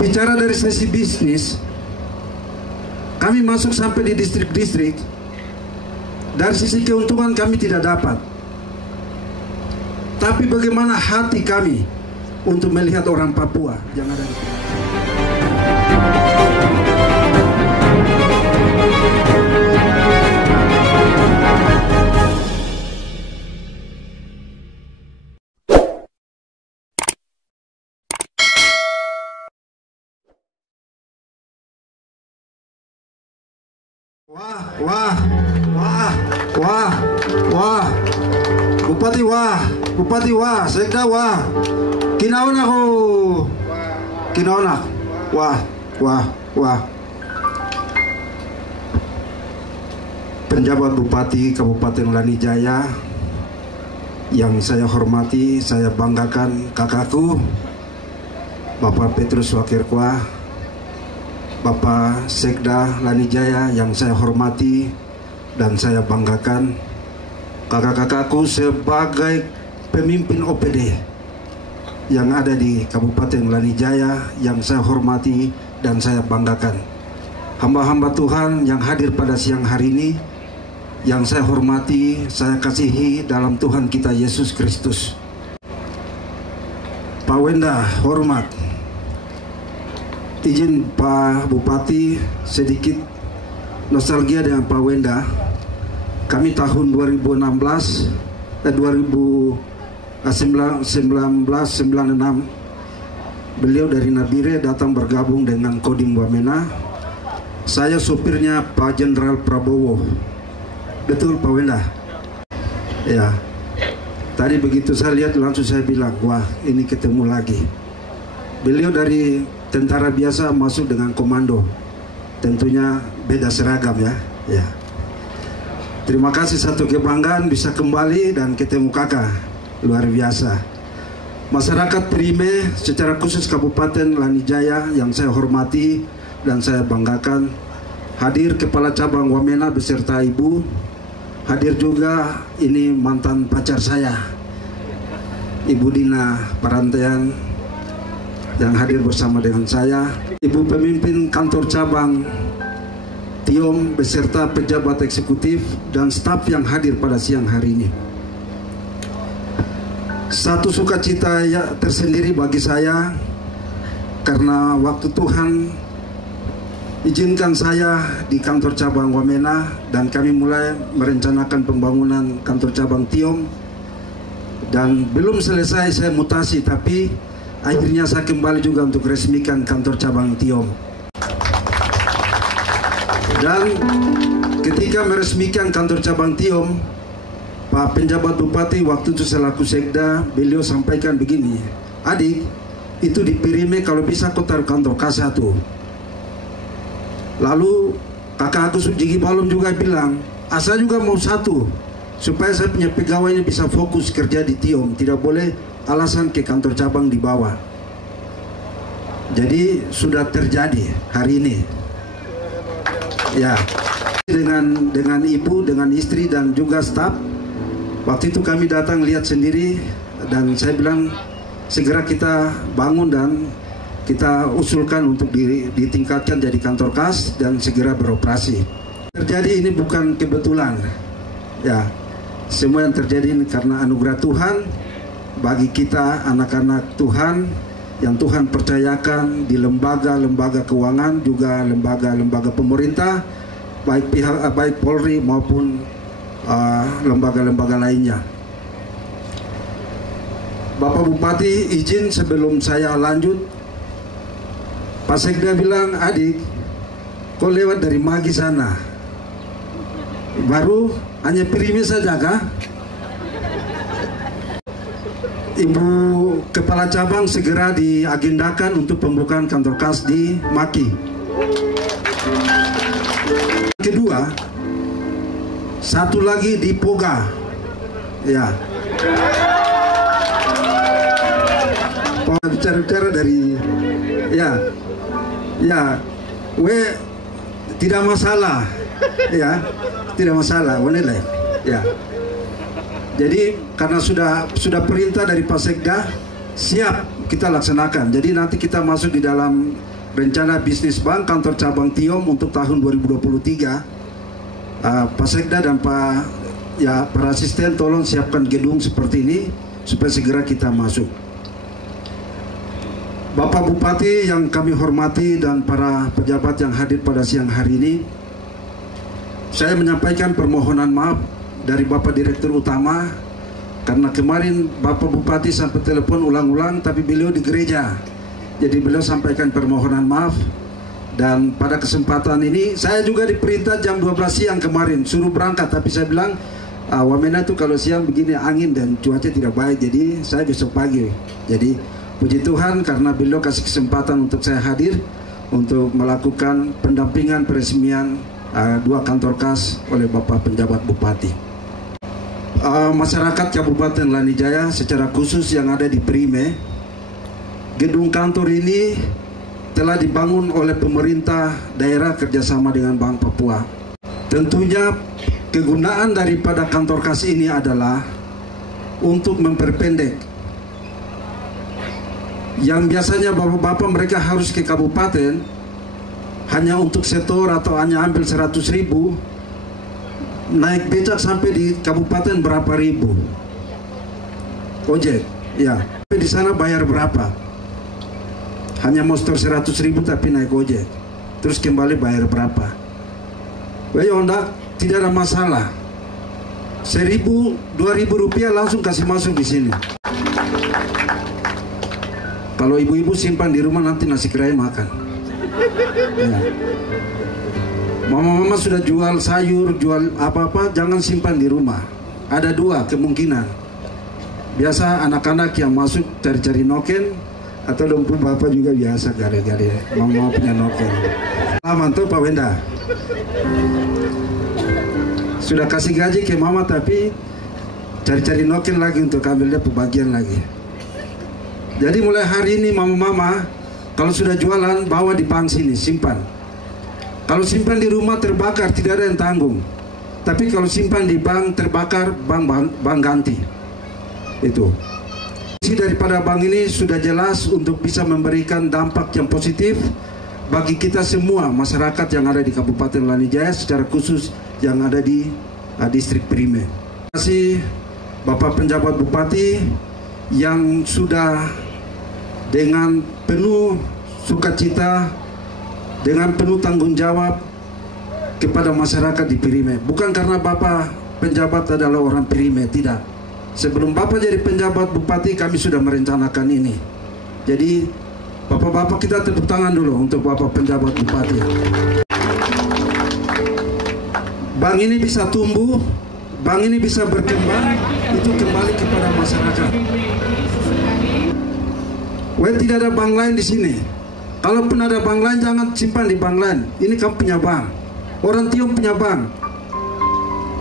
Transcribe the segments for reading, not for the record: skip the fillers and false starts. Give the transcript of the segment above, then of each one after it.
Bicara dari sisi bisnis, kami masuk sampai di distrik-distrik. Dari sisi keuntungan kami tidak dapat. Tapi bagaimana hati kami untuk melihat orang Papua yang ada di sini. Wah, Bupati wah, Sekda wah, kinaon ako, wah. Penjabat Bupati Kabupaten Lanijaya yang saya hormati, saya banggakan kakakku, Bapak Petrus Wakirkwa, Bapak Sekda Lanijaya yang saya hormati dan saya banggakan, kakak-kakakku sebagai pemimpin OPD yang ada di Kabupaten Lanijaya yang saya hormati dan saya banggakan, hamba-hamba Tuhan yang hadir pada siang hari ini yang saya hormati, saya kasihi dalam Tuhan kita Yesus Kristus. Pak Wenda, hormat. Izin Pak Bupati sedikit nostalgia dengan Pak Wenda. Kami tahun 1996 beliau dari Nabire datang bergabung dengan Kodim Wamena. Saya sopirnya Pak Jenderal Prabowo. Betul Pak Wenda? Ya. Tadi begitu saya lihat langsung saya bilang, wah ini ketemu lagi. Beliau dari tentara biasa masuk dengan komando. Tentunya beda seragam ya. Ya. Terima kasih, satu kebanggaan bisa kembali dan ketemu kakak. Luar biasa. Masyarakat Perime secara khusus Kabupaten Lanijaya yang saya hormati dan saya banggakan, hadir Kepala Cabang Wamena beserta Ibu. Hadir juga ini mantan pacar saya, Ibu Dina Parantaian, yang hadir bersama dengan saya. Ibu pemimpin kantor cabang Tiom beserta pejabat eksekutif dan staf yang hadir pada siang hari ini. Satu sukacita ya tersendiri bagi saya karena waktu Tuhan izinkan saya di kantor cabang Wamena dan kami mulai merencanakan pembangunan kantor cabang Tiom, dan belum selesai saya mutasi, tapi akhirnya saya kembali juga untuk resmikan kantor cabang Tiom. Dan ketika meresmikan kantor cabang Tiom, Pak Penjabat Bupati waktu itu selaku Sekda, beliau sampaikan begini, adik, itu di Perime kalau bisa kau taruh kantor K1. Lalu kakak aku Sujigi Balom juga bilang, asa juga mau satu, supaya saya punya pegawainya bisa fokus kerja di Tiom, tidak boleh alasan ke kantor cabang di bawah. Jadi sudah terjadi hari ini. Ya, dengan ibu, dengan istri dan juga staf. Waktu itu kami datang lihat sendiri dan saya bilang segera kita bangun dan kita usulkan untuk ditingkatkan jadi kantor kas dan segera beroperasi. Terjadi ini bukan kebetulan. Ya, semua yang terjadi ini karena anugerah Tuhan bagi kita anak-anak Tuhan yang Tuhan percayakan di lembaga-lembaga keuangan, juga lembaga-lembaga pemerintah, baik Polri maupun lembaga-lembaga lainnya. Bapak Bupati, izin sebelum saya lanjut, Pak Sekda bilang, adik, kau lewat dari Magi sana, baru hanya Perime saja kah? Ibu Kepala Cabang segera diagendakan untuk pembukaan kantor kas di Maki. Kedua, satu lagi di Poga. Ya. Bicara dari ya. Tidak masalah. Ya. Tidak masalah, wanita. Ya. Jadi karena sudah perintah dari Pak Sekda, siap kita laksanakan. Jadi nanti kita masuk di dalam rencana bisnis bank kantor cabang Tiom untuk tahun 2023. Pak Sekda dan para asisten tolong siapkan gedung seperti ini supaya segera kita masuk. Bapak Bupati yang kami hormati dan para pejabat yang hadir pada siang hari ini, saya menyampaikan permohonan maaf dari Bapak Direktur Utama karena kemarin Bapak Bupati sampai telepon ulang-ulang tapi beliau di gereja. Jadi beliau sampaikan permohonan maaf. Dan pada kesempatan ini saya juga diperintah jam 12 siang kemarin suruh berangkat, tapi saya bilang Wamena itu kalau siang begini angin dan cuaca tidak baik, jadi saya besok pagi. Jadi puji Tuhan karena beliau kasih kesempatan untuk saya hadir untuk melakukan pendampingan peresmian 2 kantor kas oleh Bapak Penjabat Bupati. Masyarakat Kabupaten Lanijaya secara khusus yang ada di Pirime, gedung kantor ini telah dibangun oleh pemerintah daerah kerjasama dengan Bank Papua. Tentunya kegunaan daripada kantor kas ini adalah untuk memperpendek. Yang biasanya bapak-bapak mereka harus ke kabupaten hanya untuk setor atau hanya ambil 100.000, naik becak sampai di kabupaten berapa ribu. Ojek, ya. Tapi di sana bayar berapa? Hanya mau setor 100.000 tapi naik ojek. Terus kembali bayar berapa? Honda tidak ada masalah. 1.000, 2.000 rupiah langsung kasih masuk di sini. Kalau ibu-ibu simpan di rumah nanti nasi kerai makan. Ya. Mama-mama sudah jual sayur, jual apa-apa, jangan simpan di rumah. Ada 2 kemungkinan. Biasa anak-anak yang masuk cari-cari noken, atau dompu bapak juga biasa gare-gare. Mama punya noken. Mantu Pak Wenda. Sudah kasih gaji ke mama tapi cari-cari noken lagi untuk ambilnya pembagian lagi. Jadi mulai hari ini mama-mama kalau sudah jualan bawa di bank sini simpan. Kalau simpan di rumah terbakar tidak ada yang tanggung. Tapi kalau simpan di bank terbakar bank ganti. Itu. Isi daripada bank ini sudah jelas untuk bisa memberikan dampak yang positif bagi kita semua masyarakat yang ada di Kabupaten Lanijaya secara khusus yang ada di distrik Pirime. Terima kasih Bapak Penjabat Bupati yang sudah dengan penuh sukacita, dengan penuh tanggung jawab kepada masyarakat di Pirime. Bukan karena Bapak penjabat adalah orang Pirime, tidak. Sebelum Bapak jadi penjabat bupati, kami sudah merencanakan ini. Jadi Bapak-bapak kita tepuk tangan dulu untuk Bapak penjabat bupati. Bank ini bisa tumbuh, bank ini bisa berkembang, itu kembali kepada masyarakat. Tidak ada bank lain di sini. Kalaupun ada bank lain, jangan simpan di bank lain. Ini kamu punya bank. Orang Tiong punya bank.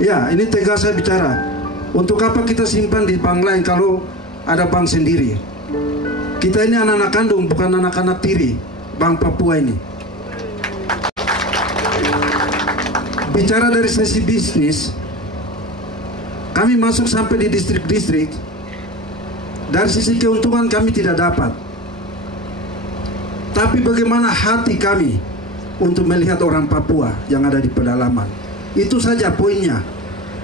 Ya, ini tegas saya bicara. Untuk apa kita simpan di bank lain kalau ada bank sendiri? Kita ini anak-anak kandung, bukan anak-anak tiri. Bank Papua ini. Bicara dari sisi bisnis, kami masuk sampai di distrik-distrik. Dari sisi keuntungan kami tidak dapat. Tapi bagaimana hati kami untuk melihat orang Papua yang ada di pedalaman. Itu saja poinnya.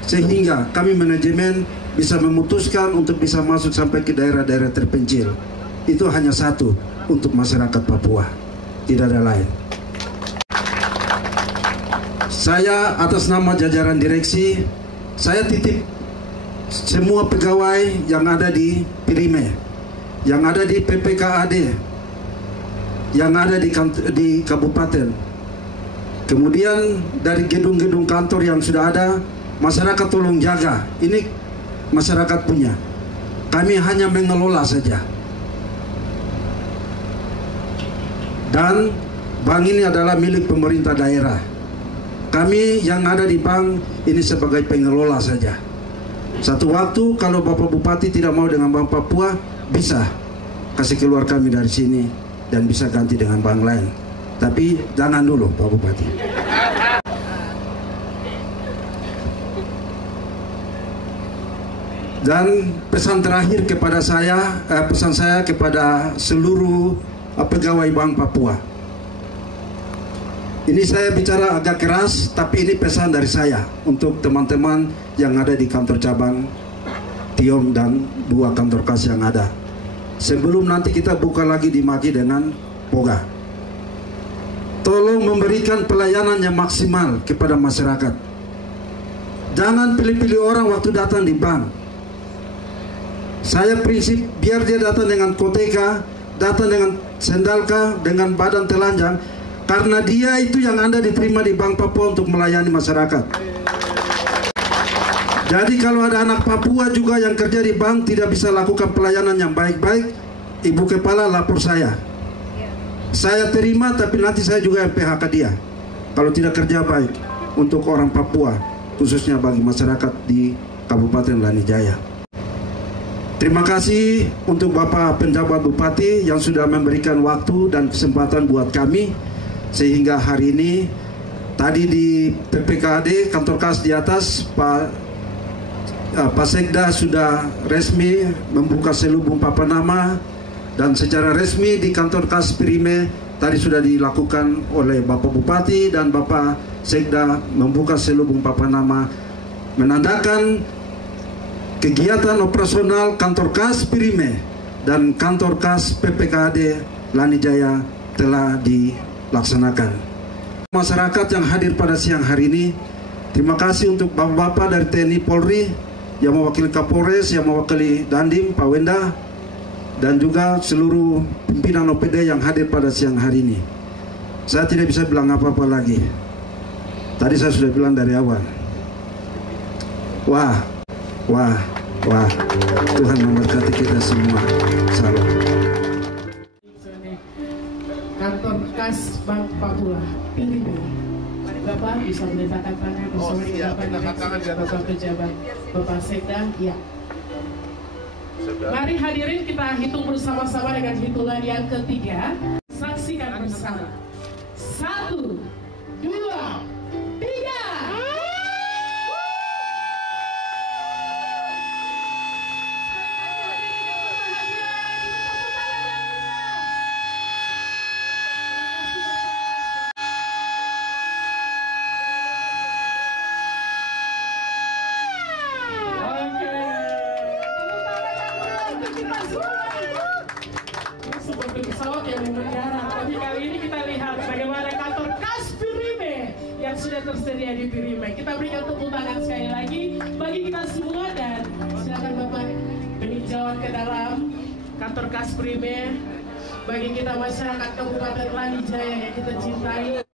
Sehingga kami manajemen bisa memutuskan untuk bisa masuk sampai ke daerah-daerah terpencil. Itu hanya satu untuk masyarakat Papua. Tidak ada lain. Saya atas nama jajaran direksi, saya titip semua pegawai yang ada di Pirime, yang ada di PPKAD, yang ada di kabupaten. Kemudian dari gedung-gedung kantor yang sudah ada, masyarakat tolong jaga. Ini masyarakat punya. Kami hanya mengelola saja. Dan bank ini adalah milik pemerintah daerah. Kami yang ada di bank ini sebagai pengelola saja. Satu waktu kalau Bapak Bupati tidak mau dengan Bank Papua, bisa kasih keluar kami dari sini dan bisa ganti dengan bank lain. Tapi jangan dulu Pak Bupati. Dan pesan terakhir kepada saya, pesan saya kepada seluruh pegawai Bank Papua. Ini saya bicara agak keras, tapi ini pesan dari saya untuk teman-teman yang ada di kantor cabang Tiom dan 2 kantor kas yang ada. Sebelum nanti kita buka lagi di Maki dengan Poga, tolong memberikan pelayanan yang maksimal kepada masyarakat. Jangan pilih-pilih orang waktu datang di bank. Saya prinsip biar dia datang dengan koteka, datang dengan sendalka, dengan badan telanjang, karena dia itu yang Anda diterima di Bank Papua untuk melayani masyarakat. Jadi kalau ada anak Papua juga yang kerja di bank tidak bisa lakukan pelayanan yang baik-baik, Ibu Kepala lapor saya. Saya terima, tapi nanti saya juga yang PHK dia kalau tidak kerja baik untuk orang Papua, khususnya bagi masyarakat di Kabupaten Lanijaya. Terima kasih untuk Bapak Penjabat Bupati yang sudah memberikan waktu dan kesempatan buat kami, sehingga hari ini tadi di PPKAD kantor kas di atas Pak Sekda sudah resmi membuka selubung papanama, dan secara resmi di kantor kas Pirime tadi sudah dilakukan oleh Bapak Bupati dan Bapak Sekda membuka selubung papanama, menandakan kegiatan operasional kantor kas Pirime dan kantor kas PPKAD Lanijaya telah dilaksanakan. Masyarakat yang hadir pada siang hari ini, terima kasih untuk bapak-bapak dari TNI Polri yang mewakili Kapolres, yang mewakili Dandim, Pak Wenda, dan juga seluruh pimpinan OPD yang hadir pada siang hari ini. Saya tidak bisa bilang apa-apa lagi. Tadi saya sudah bilang dari awal. Wah, Tuhan memberkati kita semua. Salam. Kantor kas Bank Papua, Pirime. Mari Bapak bisa meletakkan tangan bersama dengan Bapak Pejabat, Bapak Sekda. Ya. Mari hadirin kita hitung bersama-sama dengan hitungan yang ketiga. Saksikan bersama. 1, 2, 3. Seperti pesawat yang mendarat, tapi kali ini kita lihat bagaimana kantor kas Pirime yang sudah tersedia di Pirime. Kita berikan tepuk tangan sekali lagi bagi kita semua, dan silakan Bapak peninjauan ke dalam kantor kas Pirime bagi kita masyarakat Kabupaten Lanijaya yang kita cintai.